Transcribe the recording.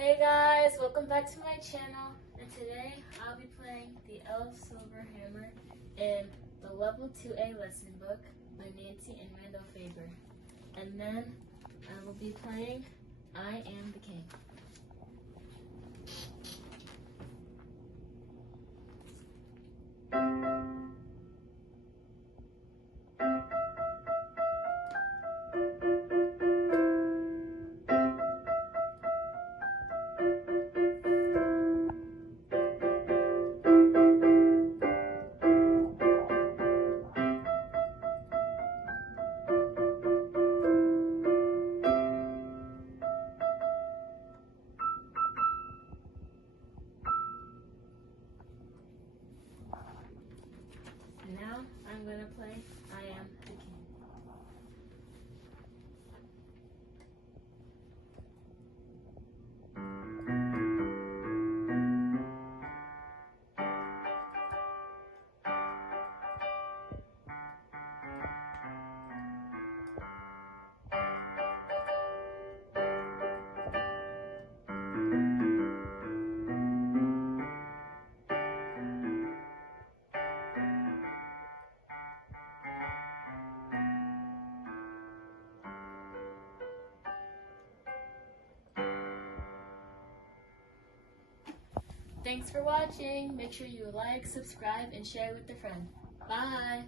Hey guys, welcome back to my channel, and today I'll be playing the Elf Silver Hammer in the Level 2A lesson book by Nancy and Randall Faber. And then I will be playing I Am the King. Now I'm going to play I Am the King. Thanks for watching. Make sure you like, subscribe, and share with a friend. Bye!